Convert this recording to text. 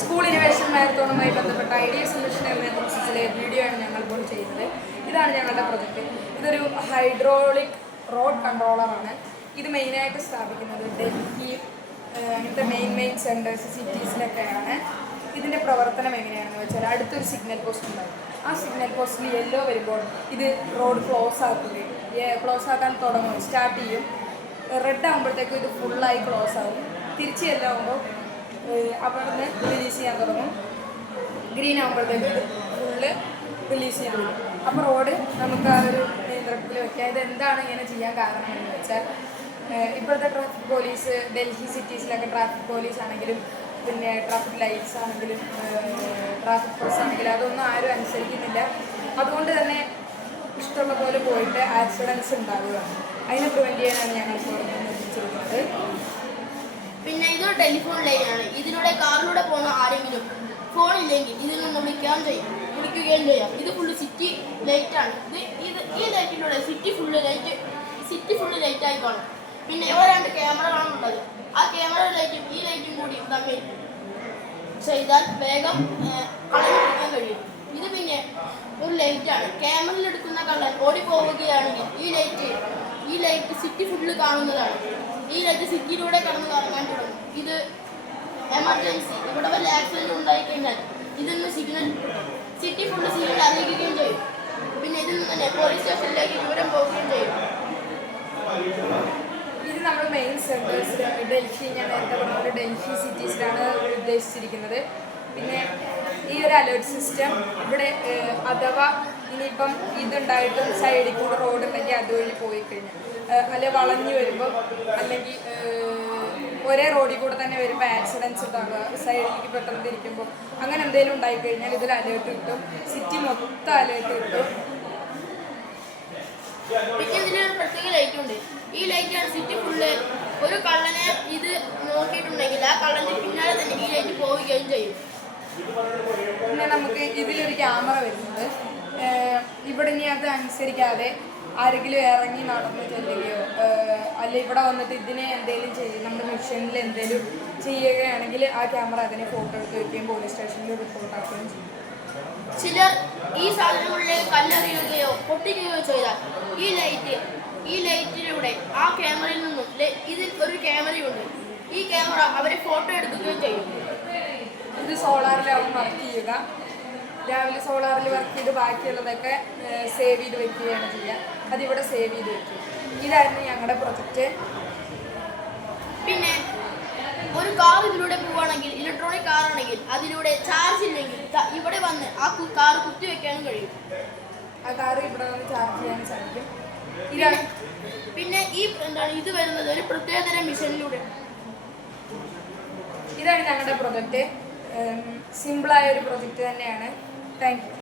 School innovation മാരത്തോണുമായി ബന്ധപ്പെട്ട ideas mission എന്ന കോഴ്സിലെ വീഡിയോ ആണ് ഞങ്ങളിപ്പോൾ ചെയ്യുന്നത്. ഇതാണ് ഞങ്ങളുടെ പ്രൊജക്റ്റ്. ഇതൊരു ഹൈഡ്രോളിക് റോഡ് കൺട്രോളറാണ്. ഇത് മെയിനായിട്ട് സ്ഥാപിക്കുന്നത് ഡൽഹി അങ്ങനത്തെ മെയിൻ സെൻറ്റേഴ്സ് സിറ്റീസിലൊക്കെയാണ്. ഇതിൻ്റെ പ്രവർത്തനം എങ്ങനെയാണെന്ന് വെച്ചാൽ അടുത്തൊരു സിഗ്നൽ പോസ്റ്റ് ഉണ്ടാകും. ആ സിഗ്നൽ പോസ്റ്റിൽ യെല്ലോ വരുമ്പോൾ ഇത് റോഡ് ക്ലോസ് ആക്കാൻ തുടങ്ങും, സ്റ്റാർട്ട് ചെയ്യും. റെഡ് ആകുമ്പോഴത്തേക്കും ഇത് ഫുള്ളായി ക്ലോസ് ആകും. തിരിച്ച് യെല്ലോ ആകുമ്പോൾ അവിടെ നിന്ന് റിലീസ് ചെയ്യാൻ തുടങ്ങും. ഗ്രീൻ ആകുമ്പോഴത്തേക്കും ഇത് ഫുള്ള് റിലീസ് ചെയ്യാൻ തുടങ്ങും. അപ്പോൾ റോഡ് നമുക്ക് ആ ഒരു നിയന്ത്രണത്തിൽ വയ്ക്കാം. ഇതെന്താണ് ഇങ്ങനെ ചെയ്യാൻ കാരണം എന്ന് വെച്ചാൽ ഇപ്പോഴത്തെ ട്രാഫിക് പോലീസ് ഡൽഹി സിറ്റീസിലൊക്കെ ട്രാഫിക് പോലീസ് ആണെങ്കിലും പിന്നെ ട്രാഫിക് ലൈറ്റ്സ് ആണെങ്കിലും ട്രാഫിക് ഫോഴ്സ് ആണെങ്കിലും അതൊന്നും ആരും അനുസരിക്കുന്നില്ല. അതുകൊണ്ട് തന്നെ ഇഷ്ടമുള്ള പോലെ പോയിട്ട് ആക്സിഡൻസ് ഉണ്ടാവുകയാണ്. അതിനെ പ്രിവെൻറ്റ് ചെയ്യാനാണ് ഞങ്ങളിപ്പോൾ നിർമ്മിച്ചിരിക്കുന്നത്. പിന്നെ ഇതൊരു ടെലിഫോൺ ലൈനാണ്. ഇതിലൂടെ കാറിലൂടെ പോകുന്ന ആരെങ്കിലും ഫോണില്ലെങ്കിൽ ഇതിൽ നിന്ന് വിളിക്കുകയും ചെയ്യാം. ഇത് ഫുള്ള് സിറ്റി ലൈറ്റാണ്. ഈ ലൈറ്റിലൂടെ സിറ്റി ഫുള്ള് ലൈറ്റായി കാണും. പിന്നെ ഇവിടെ 2 ക്യാമറകളാണ് ഉള്ളത്. ആ ക്യാമറ ലൈറ്റും ഈ ലൈറ്റും കൂടി തമ്മിൽ ചെയ്താൽ വേഗം കളഞ്ഞു പിടിക്കാൻ കഴിയും. ഇത് പിന്നെ ഒരു ലൈറ്റാണ്. ക്യാമറയിൽ എടുക്കുന്ന കള്ളൻ ഓടി പോവുകയാണെങ്കിൽ ഈ ലൈറ്റ് സിറ്റി ഫുള്ള് കാണുന്നതാണ്. ഈ ലൈറ്റ് സിറ്റിയിലൂടെ കറങ്ങാൻ തുടങ്ങും. ഇത് എമർജൻസി, ഇവിടെ വല്ല ആക്സിഡൻറ്റ് ഉണ്ടായിക്കഴിഞ്ഞാൽ ഇതിൽ നിന്ന് സിറ്റി ഫുള്ള് സിഗ്നൽ അറിയിക്കുകയും ചെയ്യും. പിന്നെ ഇതിൽ നിന്ന് തന്നെ പോലീസ് സ്റ്റേഷനിലേക്ക് വിവരം പോവുകയും ചെയ്യും. ഇത് നമ്മൾ മെയിൻ സെൻറ്റേഴ്സ് ഡൽഹി, ഞാൻ നേരത്തെ പറഞ്ഞ ഡൽഹി സിറ്റീസിലാണ് ഉദ്ദേശിച്ചിരിക്കുന്നത്. പിന്നെ ഈ ഒരു അലേർട്ട് സിസ്റ്റം ഇവിടെ അഥവാ ഇനിയിപ്പം ഇതുണ്ടായിട്ടും സൈഡിൽ കൂടെ റോഡ് ഉണ്ടെങ്കിൽ അതുവഴി പോയി കഴിഞ്ഞാൽ അല്ലെങ്കിൽ വളഞ്ഞു വരുമ്പോൾ അല്ലെങ്കിൽ ഒരേ റോഡിൽ കൂടെ തന്നെ വരുമ്പോൾ ആക്സിഡൻസ് ഉണ്ടാകുക, സൈഡിലേക്ക് പെട്ടെന്ന് തിരിക്കുമ്പോൾ അങ്ങനെ എന്തെങ്കിലും ഉണ്ടായിക്കഴിഞ്ഞാൽ ഇതിൽ അലേർട്ട് കിട്ടും. സിറ്റി മൊത്തം അലേർട്ട് കിട്ടും. പിന്നെ ഇതിലൊരു പ്രത്യേക ലൈറ്റുണ്ട്. ഈ ലൈറ്റാണ് സിറ്റി ഫുള്ള്. ഒരു കള്ളനെ ഇത് നോക്കിയിട്ടുണ്ടെങ്കിൽ ആ കള്ളൻ്റെ പിന്നാലെ തന്നെ ഈ ലൈറ്റ് പോവുകയും ചെയ്യും. പിന്നെ നമുക്ക് ഇതിലൊരു ക്യാമറ വരുന്നത്. ഇവിടെ ഇനി അത് അനുസരിക്കാതെ ആരെങ്കിലും ഇറങ്ങി നടന്ന് ചെല്ലുകയോ അല്ലെ ഇവിടെ വന്നിട്ട് ഇതിനെ എന്തെങ്കിലും ചെയ്യും, നമ്മുടെ മിഷനിൽ എന്തെങ്കിലും ചെയ്യുകയാണെങ്കിൽ ആ ക്യാമറ അതിനെ ഫോട്ടോ എടുത്ത് വയ്ക്കുകയും പോലീസ് സ്റ്റേഷനിൽ റിപ്പോർട്ടാക്കുകയും ചെയ്യും. ചിലർ ഈ സാധനങ്ങളിലെ കല്ലെറിയുകയോ പൊട്ടിക്കുകയോ ചെയ്താൽ ഈ ലൈറ്റിലൂടെ ആ ക്യാമറയിൽ നിന്നും ഇതിൽ ഒരു ക്യാമറയുണ്ട്. ഈ ക്യാമറ അവരെ ഫോട്ടോ എടുക്കുകയും ചെയ്യും. ഇത് സോളാറിലാവും വർക്ക് ചെയ്യുക. രാവിലെ സോളാറിൽ വർക്ക് ചെയ്ത് ബാക്കിയുള്ളതൊക്കെ സേവ് ചെയ്ത് വെക്കുകയാണ് ചെയ്യുക. അതിവിടെ സേവ് ചെയ്ത് വെക്കും. ഇതായിരുന്നു ഞങ്ങളുടെ പ്രൊജക്റ്റ്. പിന്നെ ഒരു കാർ ഇതിലൂടെ പോവുകയാണെങ്കിൽ, ഇലക്ട്രോണിക് കാറാണെങ്കിൽ അതിലൂടെ ചാർജ് ഇല്ലെങ്കിൽ ഇവിടെ വന്ന് ആ കാർ കുത്തിവെക്കാനും കഴിയും. ആ കാർ ഇവിടെ വന്ന് ചാർജ് ചെയ്യാനും സാധിക്കും. പിന്നെ ഇത് വരുന്നത് ഒരു പ്രത്യേകതരം മിഷനിലൂടെ. ഇതാണ് ഞങ്ങളുടെ പ്രൊജക്റ്റ്. സിമ്പിളായ ഒരു പ്രൊജക്റ്റ് തന്നെയാണ്. Thank you.